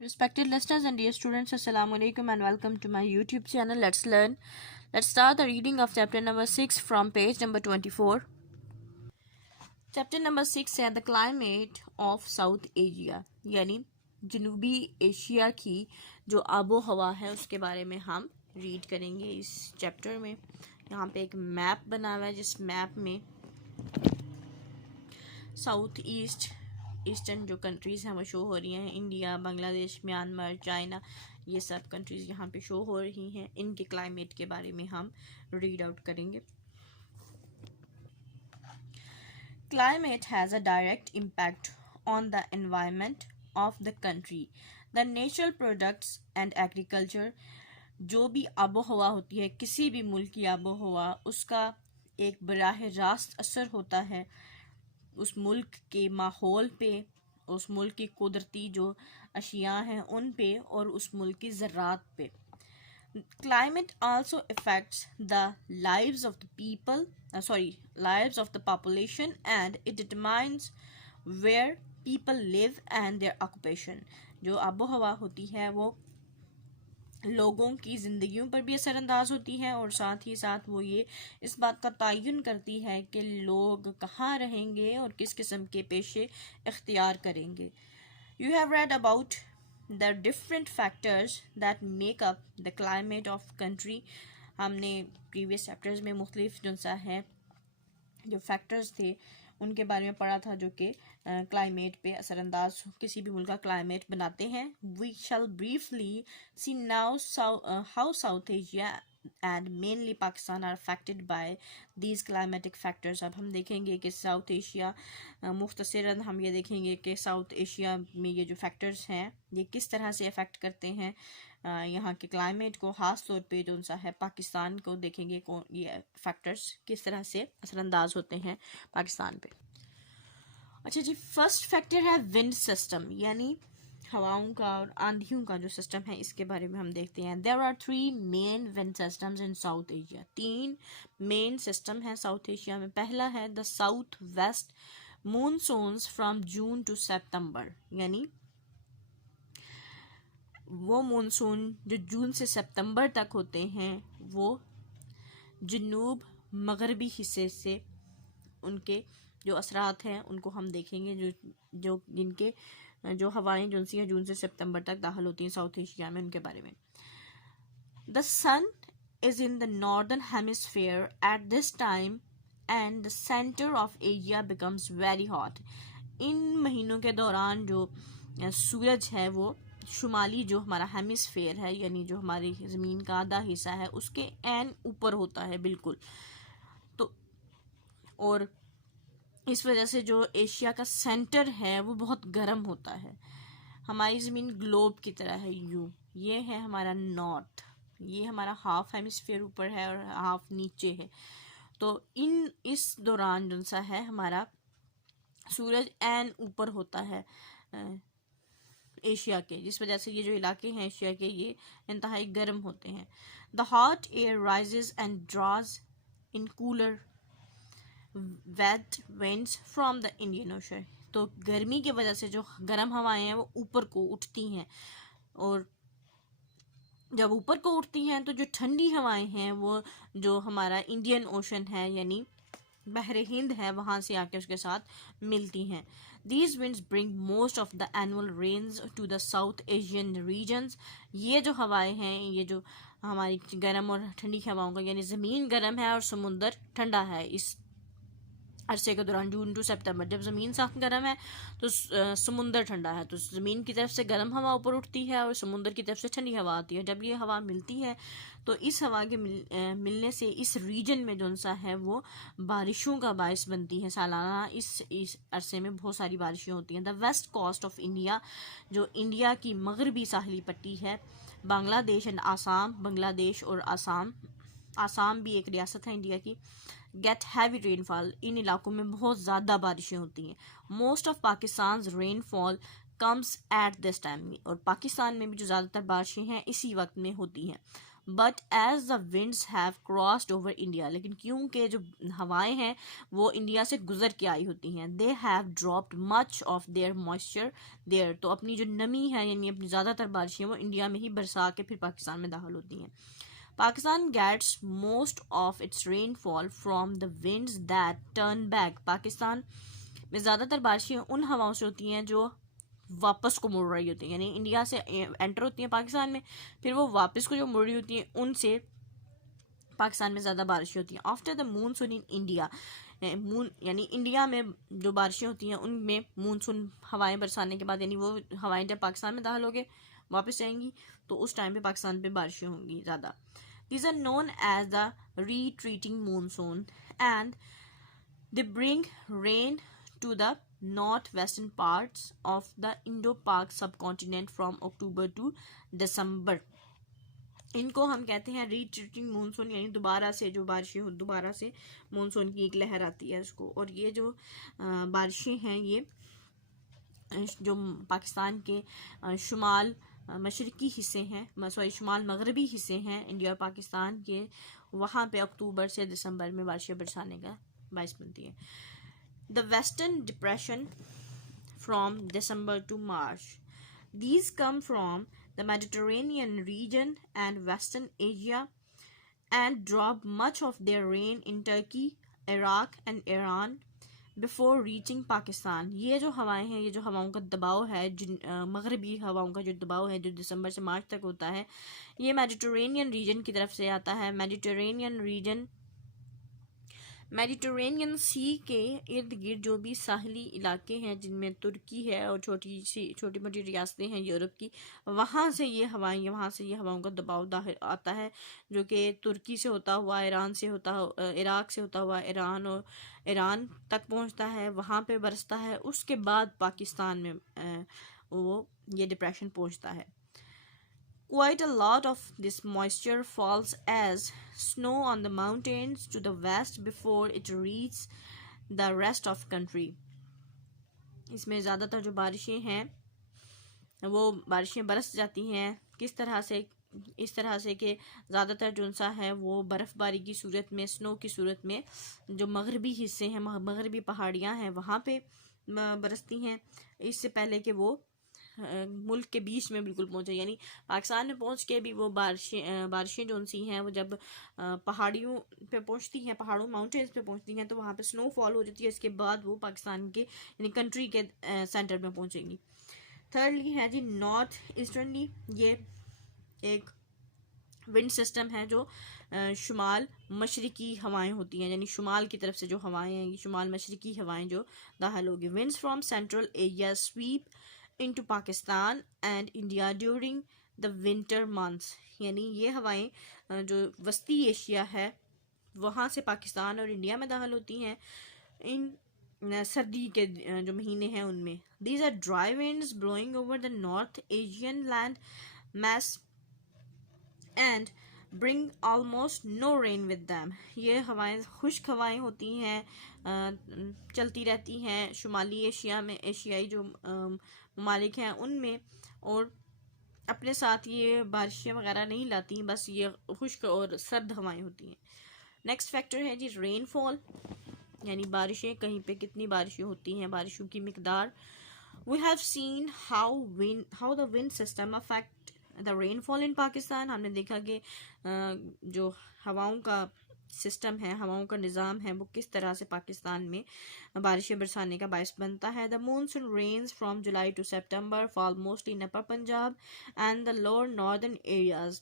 Respected listeners and dear students, Assalamu alaikum and welcome to my YouTube channel. Let's learn. Let's start the reading of chapter number 6 from page number 24. Chapter number 6 है The Climate of South Asia, यानी जनूबी Asia की जो आबो हवा है उसके बारे में हम रीड करेंगे इस चैप्टर में। यहाँ पे एक मैप बना हुआ है जिस मैप में साउथ ईस्टर्न जो कंट्रीज़ हैं वो शो हो रही हैं। इंडिया, बांग्लादेश, म्यांमार, चाइना, ये सब कंट्रीज़ यहाँ पे शो हो रही हैं। इनके क्लाइमेट के बारे में हम रीड आउट करेंगे। Climate has a direct impact on the environment of the country. The natural products and agriculture, जो भी आबो हवा होती है किसी भी मुल्क की आबो हवा, उसका एक बराह रास्त असर होता है उस मुल्क के माहौल पे, उस मुल्क की कुदरती जो अशिया हैं उन पे और उस मुल्क की ज़रात पे। Climate also affects the lives of the people, lives of the population, and it determines where people live and their occupation. जो आबो हवा होती है वो लोगों की ज़िंदगियों पर भी असरअंदाज होती है और साथ ही साथ वो ये इस बात का तयन करती है कि लोग कहाँ रहेंगे और किस किस्म के पेशे इख्तियार करेंगे। You have read about the different factors that make up the climate of country. हमने प्रीवियस चैप्टर्स में मुख्तलिफ जो सा है जो फैक्टर्स थे उनके बारे में पढ़ा था जो कि क्लाइमेट पे असरअंदाज किसी भी मुल्क का क्लाइमेट बनाते हैं। We shall briefly see now how South Asia and mainly Pakistan are affected by these climatic factors. अब हम देखेंगे कि साउथ एशिया, मुख्तसरन हम ये देखेंगे कि साउथ एशिया में ये जो फैक्टर्स हैं ये किस तरह से अफेक्ट करते हैं यहाँ के क्लाइमेट को। ख़ास तौर पे जो सा है पाकिस्तान को देखेंगे कौन ये फैक्टर्स किस तरह से असरअंदाज होते हैं पाकिस्तान पे। अच्छा जी, फर्स्ट फैक्टर है विंड सिस्टम, यानी हवाओं का और आंधियों का जो सिस्टम है इसके बारे में हम देखते हैं। There are 3 main wind systems in South Asia. 3 main system है साउथ एशिया में। पहला है the south west monsoons from June to September, यानी वो मानसून जो जून से सितंबर तक होते हैं वो जनूब मगरबी हिस्से से उनके जो असरात हैं उनको हम देखेंगे। जो जिनके जो हवाएं जो सी जून से सितंबर तक दाखिल होती हैं साउथ एशिया में, उनके बारे में। The sun is in the northern hemisphere at this time and the centre of Asia becomes very hot. इन महीनों के दौरान जो सूरज है वो शुमाली जो हमारा हेमिस्फेयर है, यानी जो हमारी ज़मीन का आधा हिस्सा है, उसके एन ऊपर होता है बिल्कुल। तो और इस वजह से जो एशिया का सेंटर है वो बहुत गर्म होता है। हमारी ज़मीन ग्लोब की तरह है यू। ये है हमारा नॉर्थ, ये हमारा हाफ हेमिस्फेयर ऊपर है और हाफ नीचे है। तो इस दौरान जो सा है हमारा सूरज एन ऊपर होता है एशिया के, जिस वजह से ये जो इलाके हैं एशिया के ये इंतहाई गर्म होते हैं। The hot air rises and draws in cooler wet winds from the Indian Ocean. तो गर्मी की वजह से जो गर्म हवाएं हैं वो ऊपर को उठती हैं और जब ऊपर को उठती हैं तो जो ठंडी हवाएं हैं वो जो हमारा इंडियन ओशन है यानी बहरे हिंद है वहाँ से आके उसके साथ मिलती हैं। These winds bring most of the annual rains to the South Asian regions. ये जो हवाएं हैं ये जो हमारी गर्म और ठंडी हवाओं का, यानी ज़मीन गर्म है और समुंदर ठंडा है इस अरसे के दौरान जून टू सितंबर। जब ज़मीन साफ गर्म है तो समुंदर ठंडा है, तो ज़मीन की तरफ से गर्म हवा ऊपर उठती है और समुंदर की तरफ से ठंडी हवा आती है। जब ये हवा मिलती है तो इस हवा के मिलने से इस रीजन में जो सा है वो बारिशों का बायस बनती है। सालाना इस अरसे में बहुत सारी बारिशें होती हैं। The west coast of India, जो इंडिया की मगरबी साहली पट्टी है, बांग्लादेश एंड आसाम, बांग्लादेश और आसाम भी एक रियासत है इंडिया की, गेट हैवी रेनफॉल। इन इलाकों में बहुत ज़्यादा बारिशें होती हैं। Most of Pakistan rainfall comes at this time, और पाकिस्तान में भी जो ज़्यादातर बारिशें हैं इसी वक्त में होती हैं। But as the winds have crossed over India, लेकिन क्योंकि जो हवाएं हैं वो इंडिया से गुजर के आई होती हैं, they have dropped much of their moisture there, तो अपनी जो नमी है यानी अपनी ज़्यादातर बारिशें वो इंडिया में ही बरसा के फिर पाकिस्तान में दाखिल होती हैं. Pakistan gets most of its rainfall from the winds that turn back, Pakistan में ज़्यादातर बारिशें उन हवाओं से होती हैं जो वापस को मुड़ रही होती हैं, यानी इंडिया से एंटर होती हैं पाकिस्तान में, फिर वो वापस को जो मुड़ रही होती हैं उनसे पाकिस्तान में ज़्यादा बारिशें होती हैं. After the monsoon in India, यानी इंडिया में जो बारिशें होती हैं उनमें मूनसून हवाएं बरसाने के बाद, यानी वो हवाएं जब पाकिस्तान में दाखिल होके वापस जाएंगी तो उस टाइम पे पाकिस्तान पे बारिशें होंगी ज़्यादा. These are known as the retreating monsoon and they bring rain to the northwestern parts of the Indo-Pak subcontinent from October to December. इनको हम कहते हैं रीट्रीटिंग मानसून, यानी दोबारा से जो बारिशें हो, दोबारा से मानसून की एक लहर आती है उसको. और ये जो बारिशें हैं ये जो पाकिस्तान के शुमाल मशरकी हिस्से हैं, शुमाल मगरबी हिस्से हैं इंडिया और पाकिस्तान के, वहाँ पे अक्टूबर से दिसंबर में बारिशें बरसाने का बायस बनती है. The western depression from December to March, these come from the Mediterranean region and western Asia and drop much of their rain in Turkey, Iraq and Iran before reaching Pakistan. ये जो हवाएं हैं, ये जो हवाओं का दबाव है, मगरबी हवाओं का जो दबाव है जो दिसंबर से मार्च तक होता है, ये मेडिटरेनियन रीजन की तरफ से आता है. मेडिटरेनियन सी के इर्द गिर्द जो भी साहली इलाके हैं जिनमें तुर्की है और छोटी मोटी रियासतें हैं यूरोप की, वहाँ से ये हवाओं का दबाव दाखिल आता है जो कि तुर्की से होता हुआ, इराक से होता हुआ ईरान तक पहुँचता है, वहाँ पे बरसता है. उसके बाद पाकिस्तान में वो ये डिप्रेशन पहुँचता है. Quite a lot of this moisture falls as snow on the mountains to the west before it reaches the rest of country. इसमें ज़्यादातर जो बारिशें हैं वो बारिशें बरस जाती हैं किस तरह से, इस तरह से कि ज़्यादातर जो सा है वो बर्फ़बारी की सूरत में, स्नो की सूरत में जो मगरबी हिस्से हैं, मगरबी पहाड़ियाँ हैं वहाँ पे बरसती हैं, इससे पहले कि वो मुल्क के बीच में बिल्कुल पहुंचे. यानी पाकिस्तान में पहुंच के भी वो बारिशें जो सी हैं वो जब पहाड़ियों पे पहुंचती हैं, पहाड़ों माउंटेन्स पे पहुंचती हैं तो वहाँ पे स्नोफॉल हो जाती है. इसके बाद वो पाकिस्तान के यानी कंट्री के सेंटर में पहुंचेंगी. थर्डली है जी नॉर्थ ईस्टर्नली, ये एक विंड सिस्टम है जो शुमाल मशरकी हवाएं होती हैं, यानी शुमाल की तरफ से जो हवाएं हैं, शुमाल मशरकी हवाएं जो दाखिल होगी. Winds from central area sweep into Pakistan and India during the winter months, यानी ये हवाएं जो वस्ती एशिया है वहाँ से पाकिस्तान और इंडिया में दाखिल होती हैं इन सर्दी के जो महीने हैं उनमें. These are dry winds blowing over the North Asian land mass and bring almost no rain with them. ये हवाएं खुश्क हवाएं होती हैं, चलती रहती हैं शुमाली एशिया में, एशियाई जो ममालिक हैं उनमें, और अपने साथ ये बारिशें वगैरह नहीं लाती, बस ये खुश्क और सर्द हवाएं होती हैं. नेक्स्ट फैक्टर है जी रेनफॉल, यानी बारिशें, कहीं पे कितनी बारिशें होती हैं, बारिशों की मिकदार. We have seen how the wind system affect the rainfall in Pakistan. हमने देखा कि जो हवाओं का सिस्टम है, हवाओं का निज़ाम है, वो किस तरह से पाकिस्तान में बारिशें बरसाने का बायस बनता है. The monsoon rains from July to September fall mostly in upper Punjab and the lower northern areas.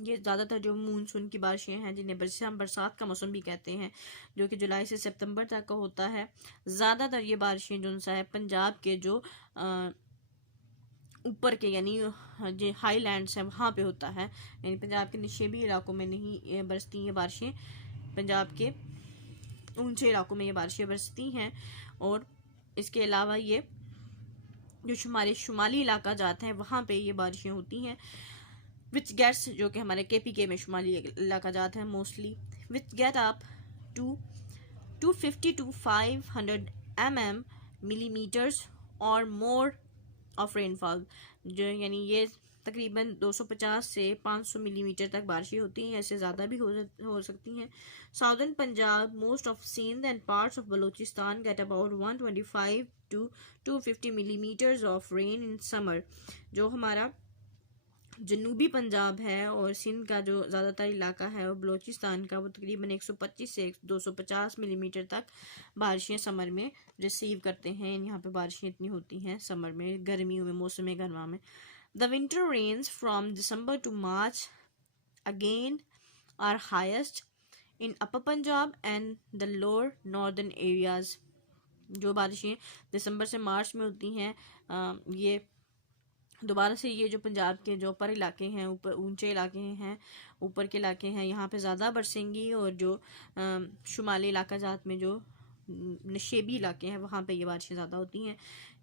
ये ज़्यादातर जो मूनसून की बारिशें हैं जिन्हें हम बरसात का मौसम भी कहते हैं, जो कि जुलाई से सितंबर तक का होता है, ज़्यादातर ये बारिशें जो सा है पंजाब के जो ऊपर के यानी जो हाईलैंड्स हैं वहाँ पे होता है, यानी पंजाब के निचेबी इलाकों में नहीं बरसती ये बारिशें, पंजाब के ऊंचे इलाकों में ये बारिशें बरसती हैं. और इसके अलावा ये जो हमारे शुमाली इलाका जाते हैं वहाँ पे ये बारिशें होती हैं. विच गेट्स, जो कि हमारे KPK में शुमाली इलाका जाते हैं mostly, which get up to 250 to 500 mm millimetres और मोर ऑफ रेनफॉल, जो यानी ये तकरीबन 250 से 500 मिलीमीटर तक बारिशें होती हैं, ऐसे ज़्यादा भी हो सकती हैं। Southern Punjab, most of Sindh and parts of Balochistan get about 125 to 250 millimetres of rain in summer. जो हमारा जनूबी पंजाब है और सिंध का जो ज़्यादातर इलाका है और बलूचिस्तान का, वो तकरीबन 125 से 250 मिलीमीटर तक बारिशें समर में रिसीव करते हैं। यहाँ पे बारिशें इतनी होती हैं समर में, गर्मियों में, मौसम गर्मा में। The winter rains from December to March again are highest in upper Punjab and the lower northern areas. जो बारिशें दिसंबर से मार्च में होती हैं, ये दोबारा से ये जो पंजाब के जो ऊपर इलाके हैं, ऊपर ऊंचे इलाके हैं, ऊपर के इलाके हैं, यहाँ पे ज़्यादा बरसेंगी। और जो शुमाली इलाका जात में जो नशेबी इलाके हैं, वहाँ पे ये बारिशें ज़्यादा होती हैं,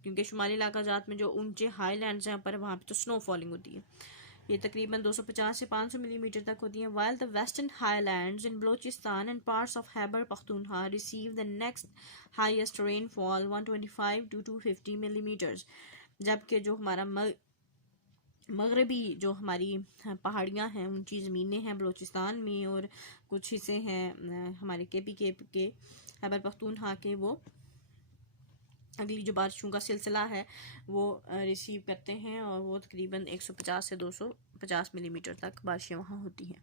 क्योंकि शुमाली इलाका जात में जो ऊंचे हाईलैंड्स हैं पर वहाँ पे तो स्नो फॉलिंग होती है। ये तकरीबन 250 से 500 मिलीमीटर तक होती हैं। While the western highlands in Balochistan and parts of Khyber Pakhtunkhwa receive the next highest rainfall 125 to 250 millimetres. जबकि जो हमारा मगरबी जो हमारी पहाड़ियाँ हैं, ऊंची ज़मीनें हैं बलूचिस्तान में, और कुछ हिस्से हैं हमारे के खैबर पख्तूनख्वा के, वो अगली जो बारिशों का सिलसिला है वो रिसीव करते हैं, और वो तकरीबन 150 से 250 मिलीमीटर तक बारिशें वहाँ होती हैं।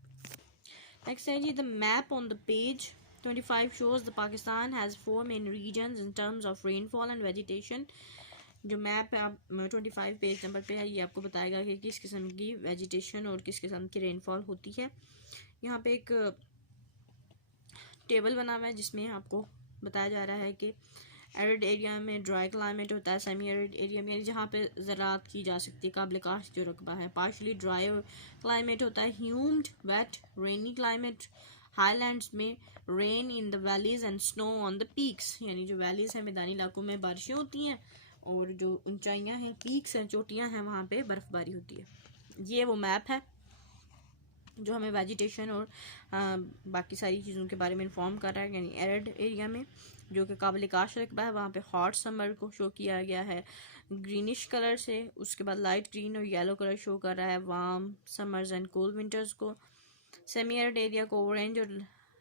नेक्स्ट है जी, the map on the page 25 shows the Pakistan has 4 main regions in terms of rainfall and vegetation। जो मैप है आप 25 पेज नंबर पे है, ये आपको बताएगा कि किस किस्म की वेजिटेशन और किस किस्म की रेनफॉल होती है। यहाँ पे एक टेबल बना हुआ है जिसमें आपको बताया जा रहा है कि एरिड एरिया में ड्राई क्लाइमेट होता है, सेमी एरिड एरिया में जहाँ पे ज़राअत की जा सकती है, काबिल काश्त जो रकबा है, पार्शली ड्राई क्लाइमेट होता है, ह्यूम्ड वेट रेनी क्लाइमेट, हाईलैंड्स में rain in the valleys and snow on the peaks. यानी जो वैलीज हैं, मैदानी इलाकों में बारिशें होती हैं, और जो ऊंचाइयां हैं, पीक्स हैं, चोटियां हैं, वहाँ पे बर्फबारी होती है। ये वो मैप है जो हमें वेजिटेशन और बाकी सारी चीज़ों के बारे में इन्फॉर्म कर रहा है। यानी एरिड एरिया में जो कि काबिल काश रकबा है, वहाँ पे हॉट समर को शो किया गया है ग्रीनिश कलर से, उसके बाद लाइट ग्रीन और येलो कलर शो कर रहा है warm summers and cold winters को। सेमी एरिड एरिया को ऑरेंज और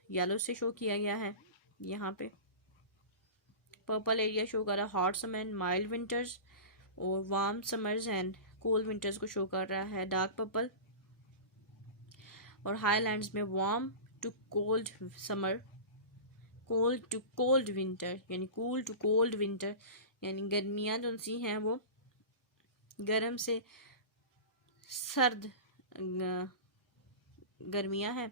येलो से शो किया गया है। यहाँ पे पर्पल एरिया शो कर रहा है hot summer and mild winters, और warm summers and cold winters को शो कर रहा है डार्क पर्पल। और हाईलैंड्स में warm to cold summer, cold to cold winter, यानी कूल टू कोल्ड विंटर, यानी गर्मियाँ जो सी हैं वो गर्म से सर्द गर्मियाँ हैं,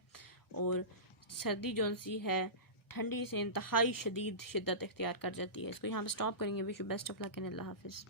और सर्दी जो सी है ठंडी से इंतहाई शदीद शिद्दत इख्तियार कर जाती है। इसको यहाँ पे स्टॉप करेंगे। Wish you best of luck and अल्लाह हाफिज़।